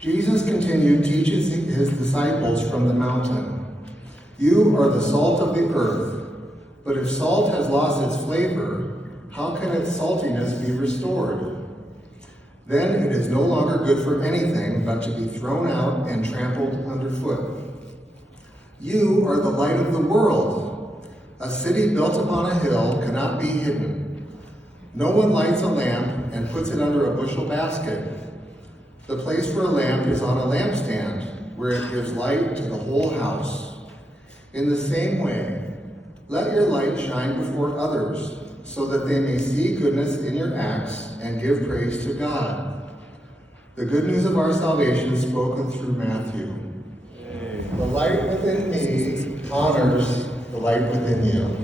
Jesus continued teaching his disciples from the mountain. You are the salt of the earth, but if salt has lost its flavor, how can its saltiness be restored? Then it is no longer good for anything but to be thrown out and trampled underfoot. You are the light of the world. A city built upon a hill cannot be hidden. No one lights a lamp and puts it under a bushel basket. The place for a lamp is on a lampstand, where it gives light to the whole house. In the same way, let your light shine before others, so that they may see goodness in your acts and give praise to God. The good news of our salvation is spoken through Matthew. The light within me honors the light within you.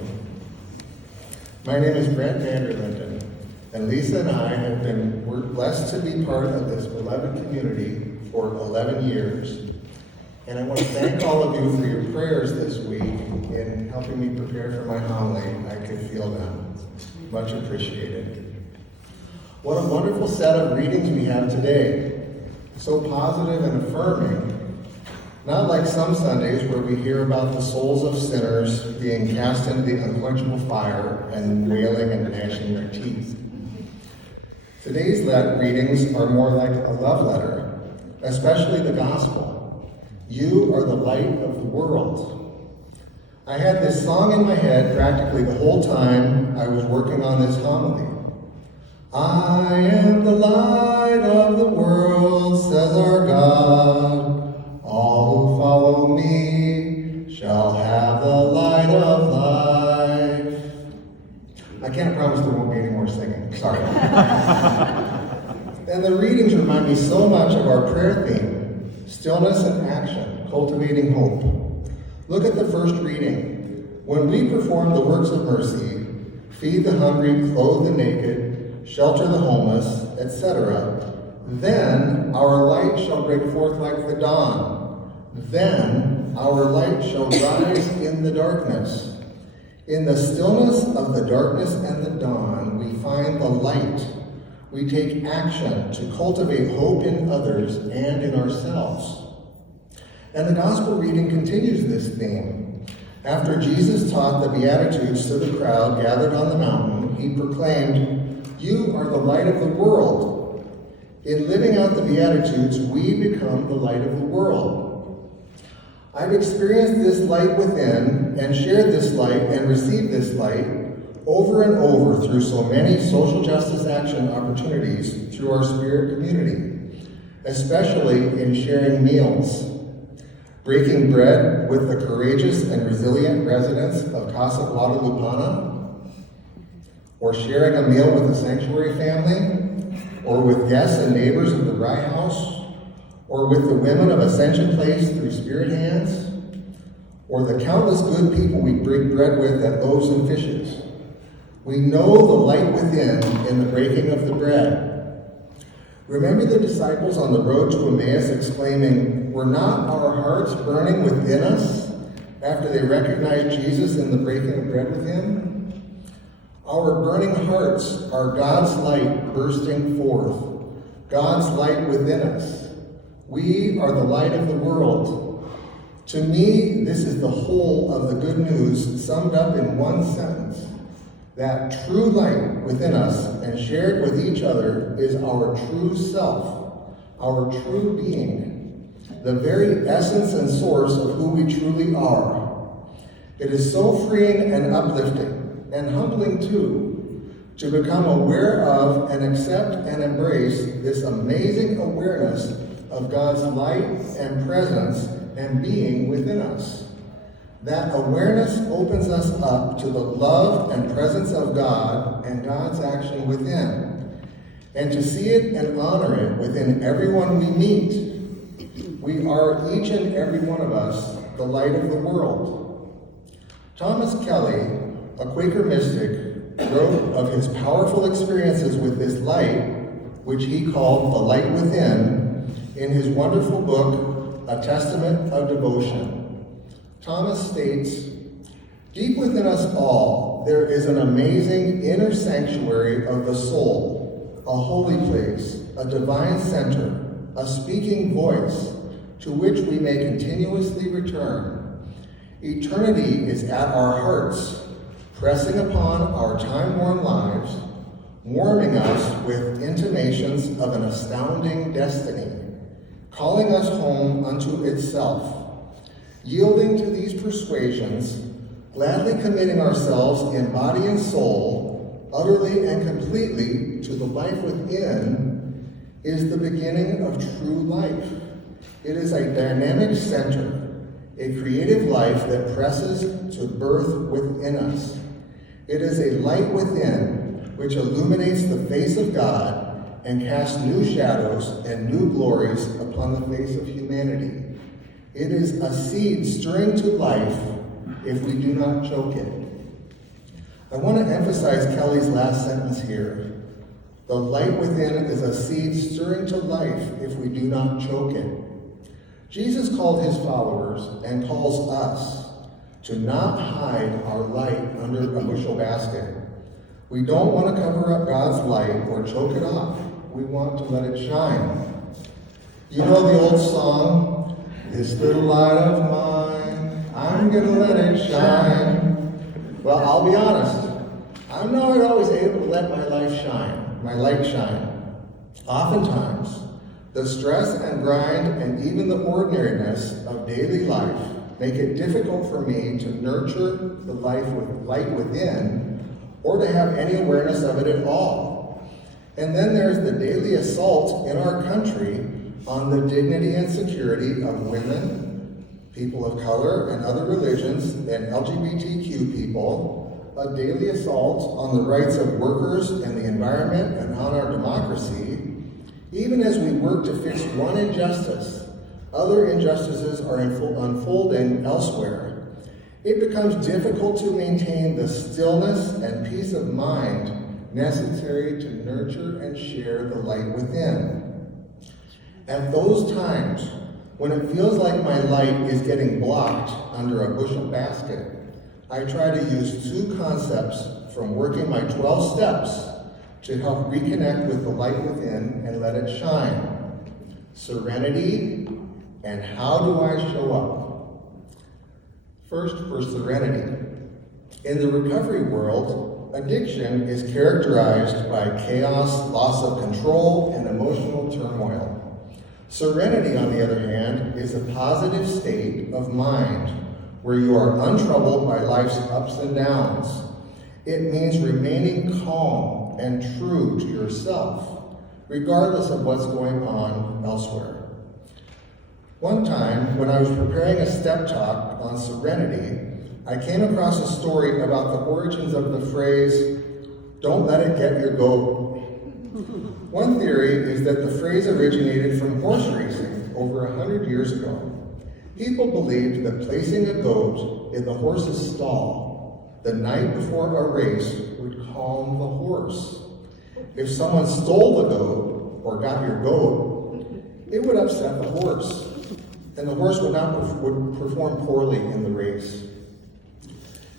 My name is Brent Vanderlinden, and Lisa and I have been blessed to be part of this beloved community for 11 years. And I want to thank all of you for your prayers this week in helping me prepare for my homily. I could feel them. Much appreciated. What a wonderful set of readings we have today. So positive and affirming. Not like some Sundays where we hear about the souls of sinners being cast into the unquenchable fire and wailing and gnashing their teeth. Today's readings are more like a love letter, especially the gospel. You are the light of the world. I had this song in my head practically the whole time I was working on this homily. I am the light of the world, says our God. All who follow me shall have the light of life. I can't promise there won't be any more singing. Sorry. And the readings remind me so much of our prayer theme, stillness and action, cultivating hope. Look at the first reading. When we perform the works of mercy, feed the hungry, clothe the naked, shelter the homeless, etc., then our light shall break forth like the dawn. Then our light shall rise in the darkness. In the stillness of the darkness and the dawn, we find the light. We take action to cultivate hope in others and in ourselves. And the gospel reading continues this theme. After Jesus taught the Beatitudes to the crowd gathered on the mountain, he proclaimed, "You are the light of the world." In living out the Beatitudes, we become the light of the world. I've experienced this light within and shared this light and received this light over and over through so many social justice action opportunities through our Spirit community, especially in sharing meals, breaking bread with the courageous and resilient residents of Casa Guadalupana, or sharing a meal with the sanctuary family, or with guests and neighbors of the Rye House, or with the women of Ascension Place through Spirit Hands, or the countless good people we break bread with at Loaves and Fishes. We know the light within in the breaking of the bread. Remember the disciples on the road to Emmaus exclaiming, "Were not our hearts burning within us?" after they recognized Jesus in the breaking of bread with him? Our burning hearts are God's light bursting forth, God's light within us. We are the light of the world. To me, this is the whole of the good news summed up in one sentence. That true light within us and shared with each other is our true self, our true being, the very essence and source of who we truly are. It is so freeing and uplifting, and humbling too, to become aware of and accept and embrace this amazing awareness of God's light and presence and being within us. That awareness opens us up to the love and presence of God and God's action within, and to see it and honor it within everyone we meet. We are, each and every one of us, the light of the world. Thomas Kelly, a Quaker mystic, wrote of his powerful experiences with this light, which he called the light within, in his wonderful book, A Testament of Devotion. Thomas states, "Deep within us all, there is an amazing inner sanctuary of the soul, a holy place, a divine center, a speaking voice to which we may continuously return. Eternity is at our hearts, pressing upon our time-worn lives, warming us with intimations of an astounding destiny, calling us home unto itself. Yielding to these persuasions, gladly committing ourselves in body and soul, utterly and completely to the life within, is the beginning of true life. It is a dynamic center, a creative life that presses to birth within us. It is a light within which illuminates the face of God and casts new shadows and new glories upon the face of humanity. It is a seed stirring to life if we do not choke it. I want to emphasize Kelly's last sentence here. The light within is a seed stirring to life if we do not choke it. Jesus called his followers and calls us to not hide our light under a bushel basket. We don't want to cover up God's light or choke it off. We want to let it shine. You know the old song, "This little light of mine, I'm gonna let it shine." Well, I'll be honest. I'm not always able to let my light shine. Oftentimes, the stress and grind and even the ordinariness of daily life make it difficult for me to nurture the light within or to have any awareness of it at all. And then there's the daily assault in our country on the dignity and security of women, people of color and other religions, and LGBTQ people, a daily assault on the rights of workers and the environment and on our democracy. Even as we work to fix one injustice, other injustices are unfolding elsewhere. It becomes difficult to maintain the stillness and peace of mind necessary to nurture and share the light within. At those times, when it feels like my light is getting blocked under a bushel basket, I try to use two concepts from working my 12 steps to help reconnect with the light within and let it shine. Serenity and how do I show up? First, for serenity. In the recovery world, addiction is characterized by chaos, loss of control, and emotional turmoil. Serenity, on the other hand, is a positive state of mind where you are untroubled by life's ups and downs. It means remaining calm and true to yourself, regardless of what's going on elsewhere. One time, when I was preparing a step talk on serenity, I came across a story about the origins of the phrase, "Don't let it get your goat." One theory is that the phrase originated from horse racing over 100 years ago. People believed that placing a goat in the horse's stall the night before a race would calm the horse. If someone stole the goat or got your goat, it would upset the horse, and the horse would perform poorly in the race.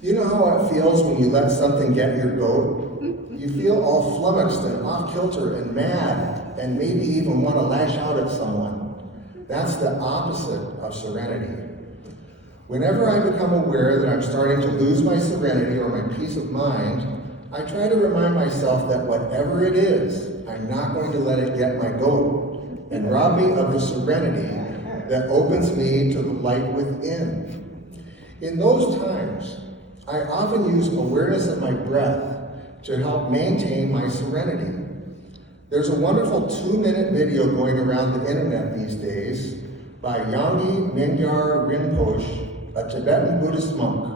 You know how it feels when you let something get your goat? You feel all flummoxed and off-kilter and mad, and maybe even want to lash out at someone. That's the opposite of serenity. Whenever I become aware that I'm starting to lose my serenity or my peace of mind, I try to remind myself that whatever it is, I'm not going to let it get my goat and rob me of the serenity that opens me to the light within. In those times, I often use awareness of my breath to help maintain my serenity. There's a wonderful 2-minute video going around the internet these days by Yangi Mingyar Rinpoche, a Tibetan Buddhist monk,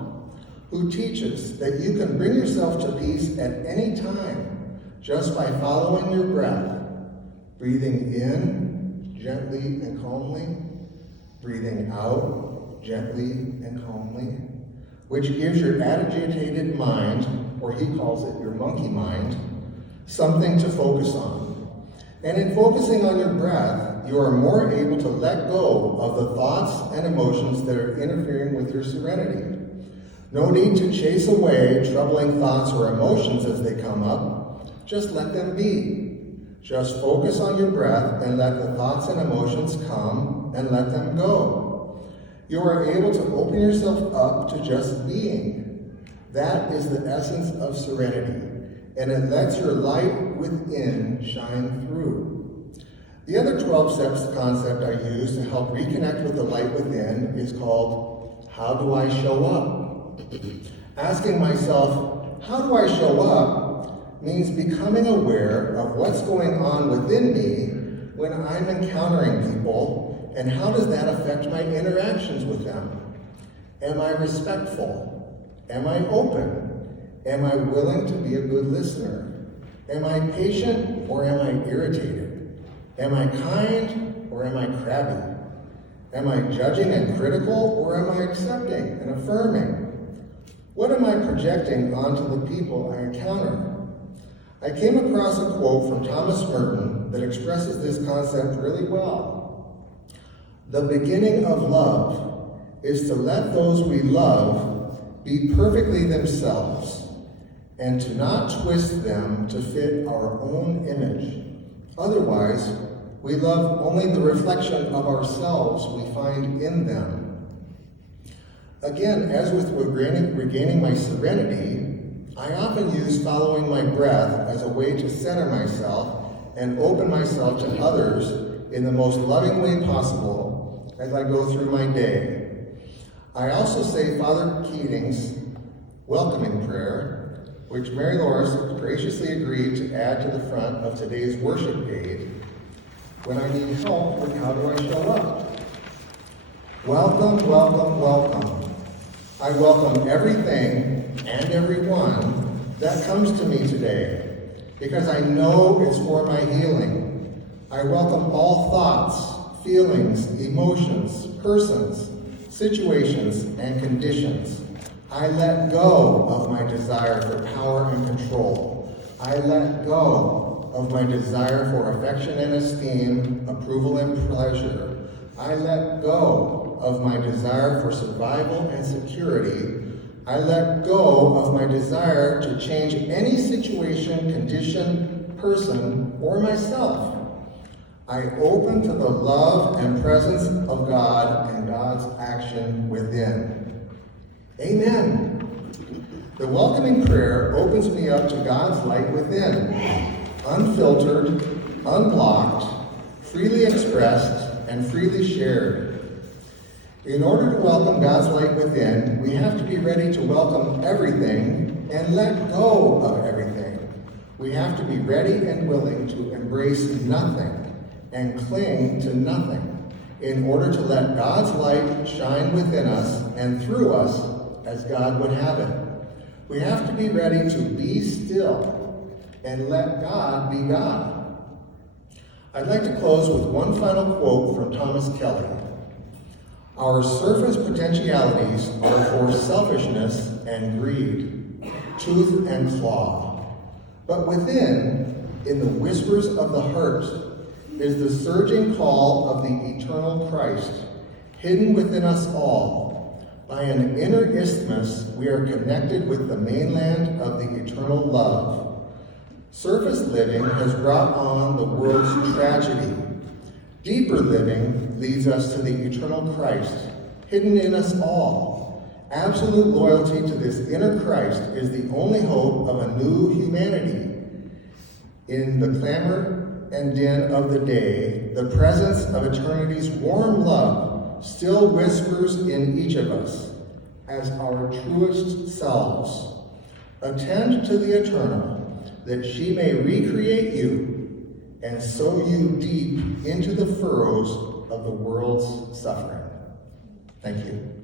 who teaches that you can bring yourself to peace at any time just by following your breath, breathing in gently and calmly, breathing out gently and calmly, which gives your agitated mind, or he calls it your monkey mind, something to focus on. And in focusing on your breath, you are more able to let go of the thoughts and emotions that are interfering with your serenity. No need to chase away troubling thoughts or emotions as they come up. Just let them be. Just focus on your breath and let the thoughts and emotions come and let them go. You are able to open yourself up to just being. That is the essence of serenity, and it lets your light within shine through. The other 12 steps concept I use to help reconnect with the light within is called, how do I show up? Asking myself, how do I show up, means becoming aware of what's going on within me when I'm encountering people, and how does that affect my interactions with them? Am I respectful? Am I open? Am I willing to be a good listener? Am I patient or am I irritated? Am I kind or am I crabby? Am I judging and critical or am I accepting and affirming? What am I projecting onto the people I encounter? I came across a quote from Thomas Merton that expresses this concept really well. The beginning of love is to let those we love be perfectly themselves and to not twist them to fit our own image. Otherwise, we love only the reflection of ourselves we find in them. Again, as with regaining my serenity, I often use following my breath as a way to center myself and open myself to others in the most loving way possible as I go through my day. I also say Father Keating's welcoming prayer, which Mary Loris graciously agreed to add to the front of today's worship aid when I need help with how do I show up. Welcome, welcome, welcome. I welcome everything and everyone that comes to me today, because I know it's for my healing. I welcome all thoughts, feelings, emotions, persons, situations, and conditions. I let go of my desire for power and control. I let go of my desire for affection and esteem, approval and pleasure. I let go of my desire for survival and security. I let go of my desire to change any situation, condition, person, or myself. I open to the love and presence of God and God's action within. Amen. The welcoming prayer opens me up to God's light within, unfiltered, unblocked, freely expressed, and freely shared. In order to welcome God's light within, we have to be ready to welcome everything and let go of everything. We have to be ready and willing to embrace nothing and cling to nothing in order to let God's light shine within us and through us as God would have it. We have to be ready to be still and let God be God. I'd like to close with one final quote from Thomas Kelly. Our surface potentialities are for selfishness and greed, tooth and claw. But within, in the whispers of the heart, is the surging call of the eternal Christ, hidden within us all. By an inner isthmus, we are connected with the mainland of the eternal love. Surface living has brought on the world's tragedy. Deeper living leads us to the eternal Christ, hidden in us all. Absolute loyalty to this inner Christ is the only hope of a new humanity. In the clamor and din of the day, the presence of eternity's warm love still whispers in each of us as our truest selves. Attend to the eternal, that she may recreate you and sow you deep into the furrows of the world's suffering. Thank you.